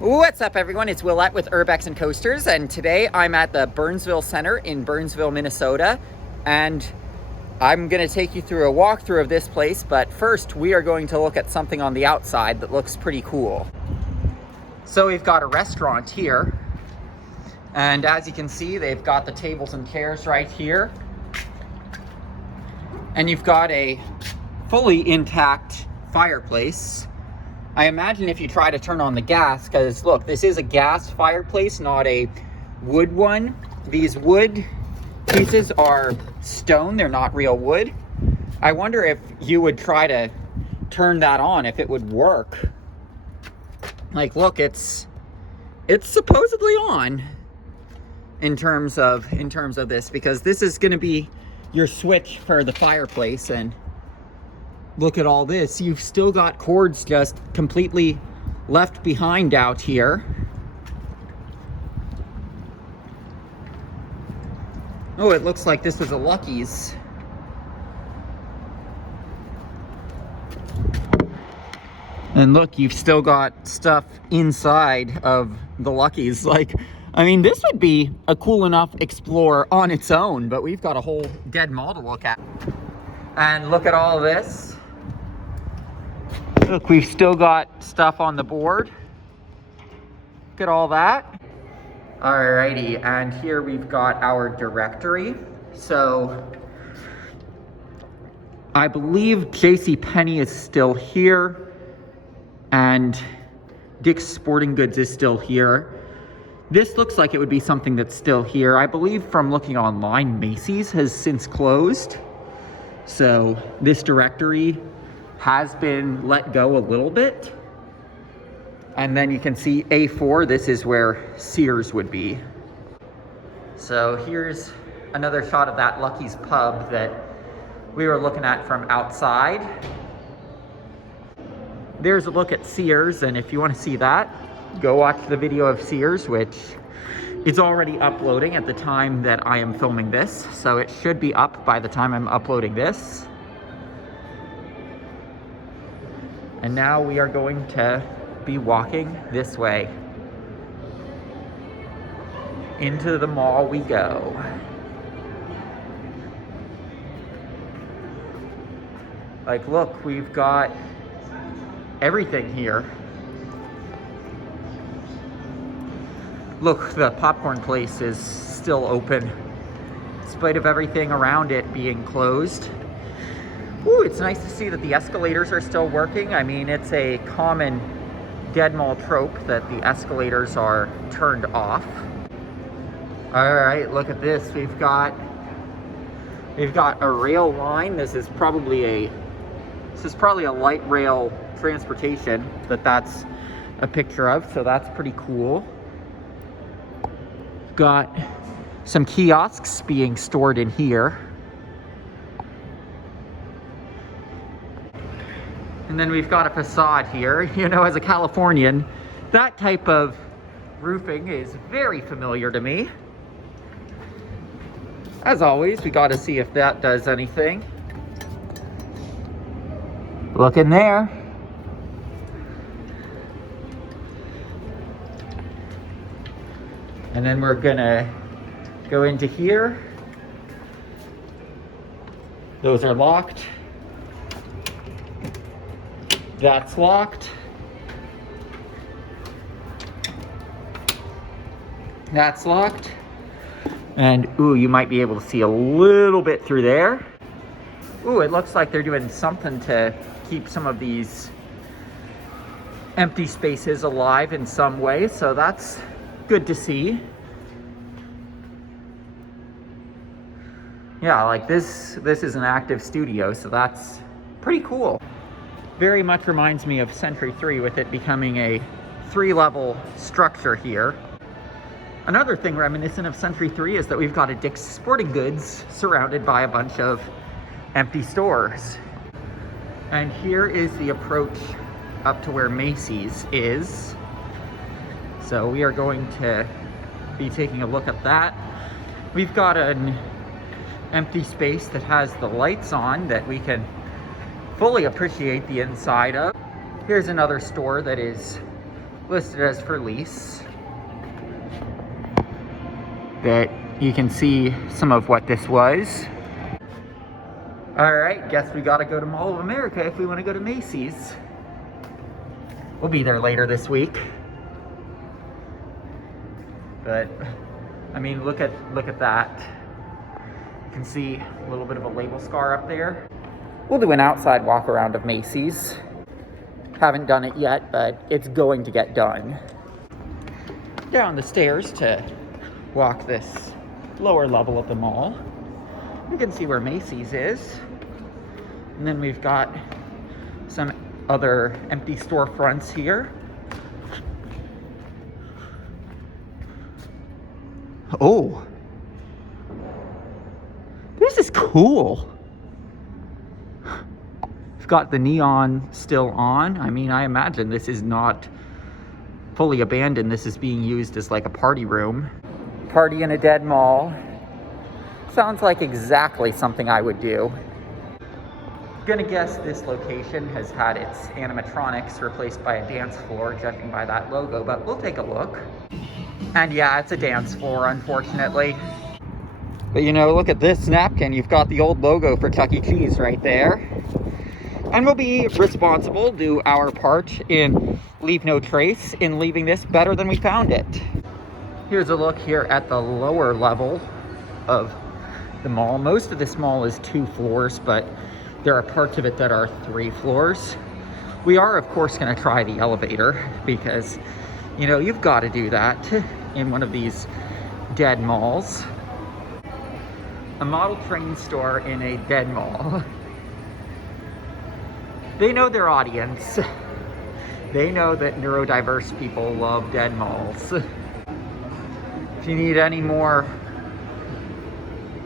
What's up, everyone? It's Willette with Urbex and Coasters, and today I'm at the Burnsville Centre in Burnsville, Minnesota, and I'm going to take you through a walkthrough of this place, but first we are going to look at something on the outside that looks pretty cool. So we've got a restaurant here, and as you can see, they've got the tables and chairs right here, and you've got a fully intact fireplace. I imagine if you try to turn on the gas, because look, this is a gas fireplace, not a wood one. These wood pieces are stone, they're not real wood. I wonder if you would try to turn that on, if it would work. Like, look, it's supposedly on in terms of this, because this is going to be your switch for the fireplace. And look at all this. You've still got cords just completely left behind out here. Oh, it looks like this was a Lucky's. And look, you've still got stuff inside of the Lucky's. Like, I mean, this would be a cool enough explore on its own, but we've got a whole dead mall to look at. And look at all of this. Look, we've still got stuff on the board. Look at all that. Alrighty, and here we've got our directory. So, I believe JCPenney is still here, and Dick's Sporting Goods is still here. This looks like it would be something that's still here. I believe from looking online, Macy's has since closed. So, this directory has been let go a little bit. And then you can see A4, this is where Sears would be. So here's another shot of that Lucky's pub that we were looking at from outside. There's a look at Sears, and if you want to see that, go watch the video of Sears, which is already uploading at the time that I am filming this. So it should be up by the time I'm uploading this. And now we are going to be walking this way. Into the mall we go. Like, look, we've got everything here. Look, the popcorn place is still open, in spite of everything around it being closed. Ooh, it's nice to see that the escalators are still working. I mean, it's a common dead mall trope that the escalators are turned off. All right, look at this. We've got a rail line. This is probably a light rail transportation that's a picture of, so that's pretty cool. Got some kiosks being stored in here. And then we've got a facade here. You know, as a Californian, that type of roofing is very familiar to me. As always, we got to see if that does anything. Look in there. And then we're gonna go into here. Those are locked. That's locked. That's locked. And ooh, you might be able to see a little bit through there. Ooh, it looks like they're doing something to keep some of these empty spaces alive in some way, so that's good to see. Yeah, like this is an active studio, so that's pretty cool. Very much reminds me of Century 3 with it becoming a 3-level structure here. Another thing reminiscent of Century 3 is that we've got a Dick's Sporting Goods surrounded by a bunch of empty stores. And here is the approach up to where Macy's is. So we are going to be taking a look at that. We've got an empty space that has the lights on that we can fully appreciate the inside of. Here's another store that is listed as for lease. That you can see some of what this was. All right, guess we gotta go to Mall of America if we wanna go to Macy's. We'll be there later this week. But, I mean, look at that. You can see a little bit of a label scar up there. We'll do an outside walk around of Macy's. Haven't done it yet, but it's going to get done. Down the stairs to walk this lower level of the mall. You can see where Macy's is. And then we've got some other empty storefronts here. Oh, this is cool. It's got the neon still on. I mean, I imagine this is not fully abandoned. This is being used as like a party room. Party in a dead mall. Sounds like exactly something I would do. Gonna guess this location has had its animatronics replaced by a dance floor, judging by that logo, but we'll take a look. And yeah, it's a dance floor, unfortunately. But you know, look at this napkin. You've got the old logo for Chuck E. Cheese right there. And we'll be responsible, do our part in leave no trace in leaving this better than we found it. Here's a look here at the lower level of the mall. Most of this mall is 2 floors, but there are parts of it that are 3 floors. We are, of course, going to try the elevator because, you know, you've got to do that in one of these dead malls. A model train store in a dead mall. They know their audience. They know that neurodiverse people love dead malls. If you need any more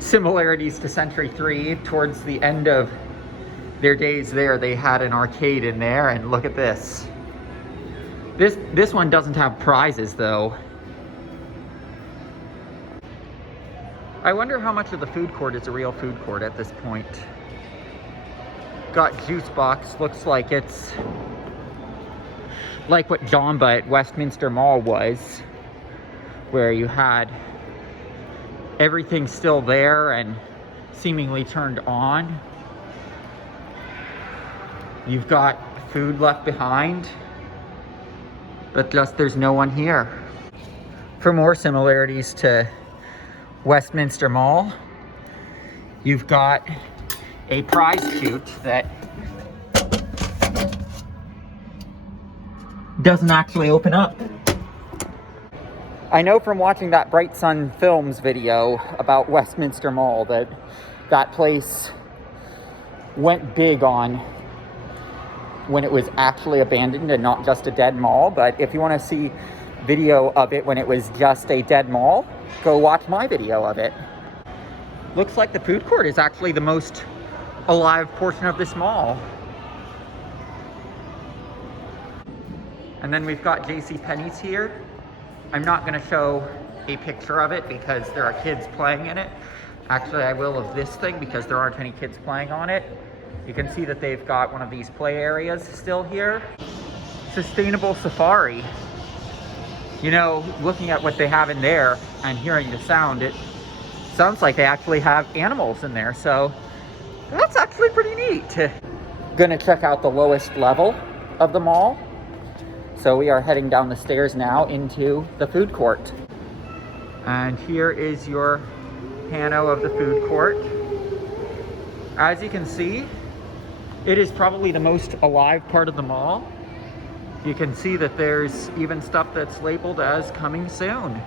similarities to Century 3, towards the end of their days there, they had an arcade in there, and look at this. This one doesn't have prizes though. I wonder how much of the food court is a real food court at this point. Got juice box, looks like it's like what Jamba at Westminster Mall was, where you had everything still there and seemingly turned on. You've got food left behind, but just there's no one here. For more similarities to Westminster Mall, you've got a prize chute that doesn't actually open up. I know from watching that Bright Sun Films video about Westminster Mall that that place went big on when it was actually abandoned and not just a dead mall. But if you want to see video of it when it was just a dead mall, go watch my video of it. Looks like the food court is actually the most alive portion of this mall. And then we've got JCPenney's here. I'm not going to show a picture of it because there are kids playing in it. Actually, I will of this thing because there aren't any kids playing on it. You can see that they've got one of these play areas still here. Sustainable Safari. You know, looking at what they have in there and hearing the sound, it sounds like they actually have animals in there. So that's actually pretty neat. Gonna check out the lowest level of the mall. So we are heading down the stairs now into the food court. And here is your pano of the food court. As you can see, it is probably the most alive part of the mall. You can see that there's even stuff that's labeled as coming soon.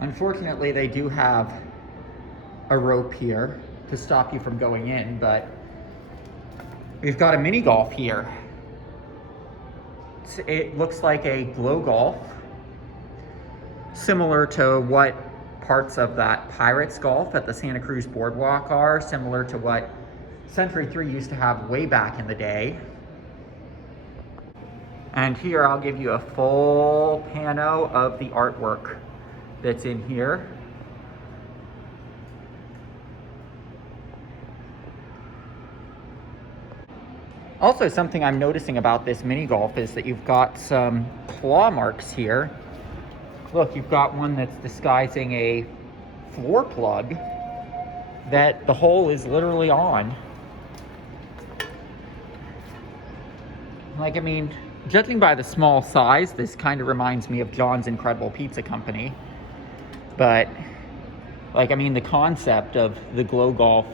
Unfortunately, they do have a rope here to stop you from going in, but we've got a mini golf here. It looks like a glow golf, similar to what parts of that Pirates golf at the Santa Cruz Boardwalk are, similar to what Century 3 used to have way back in the day. And here I'll give you a full pano of the artwork that's in here. Also, something I'm noticing about this mini golf is that you've got some claw marks here. Look, you've got one that's disguising a floor plug that the hole is literally on. Like, I mean, judging by the small size, this kind of reminds me of John's Incredible Pizza Company. But, like, I mean, the concept of the glow golf,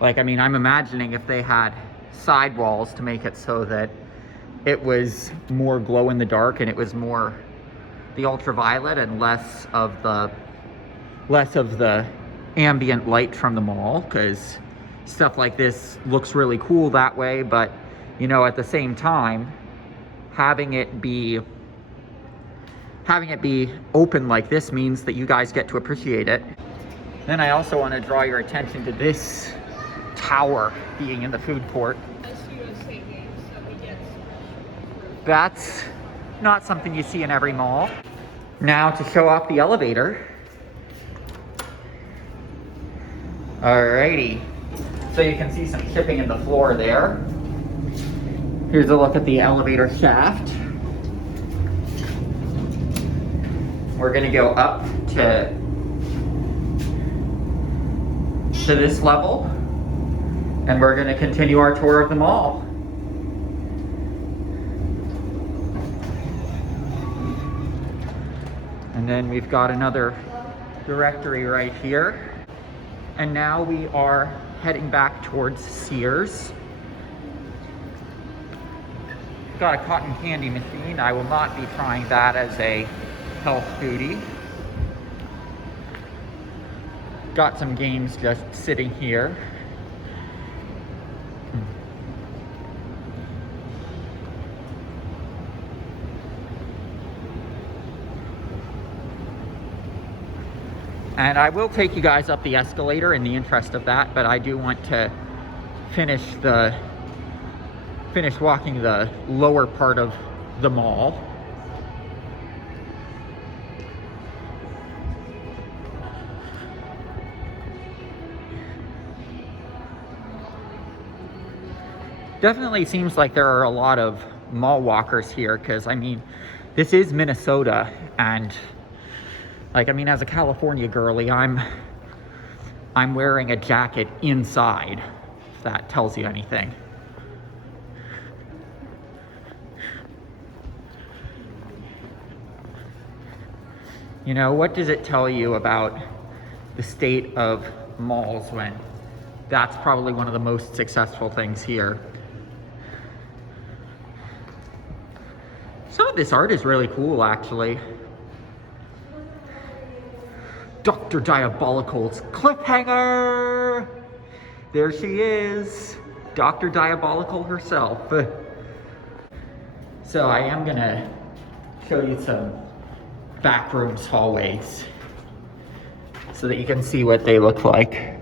like, I mean, I'm imagining if they had sidewalls to make it so that it was more glow in the dark and it was more the ultraviolet and less of the ambient light from the mall, because stuff like this looks really cool that way. But you know, at the same time, having it be open like this means that you guys get to appreciate it. Then I also want to draw your attention to this tower being in the food court. That's not something you see in every mall. Now to show off the elevator. Alrighty, so you can see some chipping in the floor there. Here's a look at the elevator shaft. We're gonna go up to this level, and we're gonna continue our tour of the mall. And then we've got another directory right here. And now we are heading back towards Sears. Got a cotton candy machine. I will not be trying that as a health foodie. Got some games just sitting here. And I will take you guys up the escalator in the interest of that, but I do want to finish walking the lower part of the mall. Definitely seems like there are a lot of mall walkers here, because I mean, this is Minnesota, and like, I mean, as a California girly, I'm wearing a jacket inside, if that tells you anything. You know, what does it tell you about the state of malls when that's probably one of the most successful things here? Some of this art is really cool, actually. Dr. Diabolical's cliffhanger! There she is, Dr. Diabolical herself. So I am gonna show you some backrooms hallways so that you can see what they look like.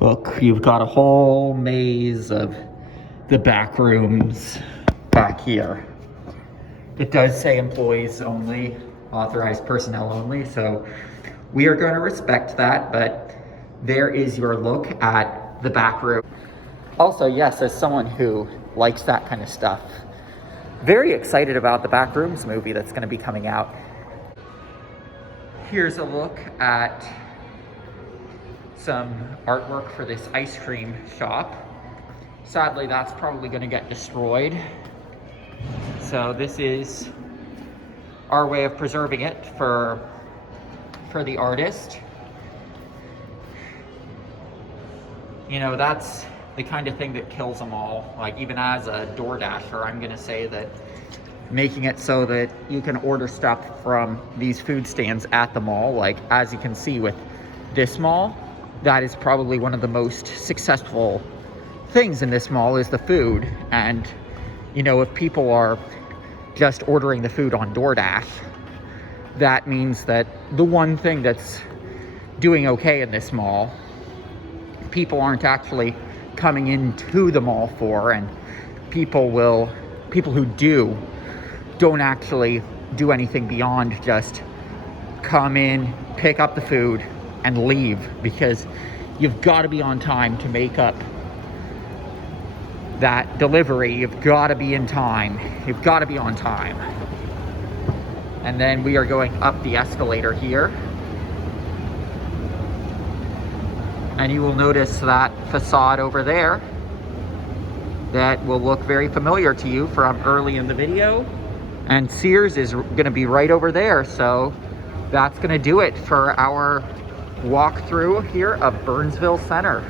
Look, you've got a whole maze of the back rooms back here. It does say employees only, authorized personnel only, so we are going to respect that, but there is your look at the back room. Also, yes, as someone who likes that kind of stuff, very excited about the Backrooms movie that's going to be coming out. Here's a look at some artwork for this ice cream shop. Sadly, that's probably going to get destroyed. So this is our way of preserving it for the artist. You know, that's the kind of thing that kills them all. Like, even as a DoorDasher, I'm gonna say that making it so that you can order stuff from these food stands at the mall, like as you can see with this mall, that is probably one of the most successful things in this mall is the food. And you know, if people are just ordering the food on DoorDash, that means that the one thing that's doing okay in this mall, people aren't actually coming into the mall for, and people who don't actually do anything beyond just come in, pick up the food, and leave, because you've got to be on time to make up that delivery, you've got to be in time. You've got to be on time. And then we are going up the escalator here. And you will notice that facade over there that will look very familiar to you from early in the video. And Sears is gonna be right over there. So that's gonna do it for our walkthrough here of Burnsville Centre.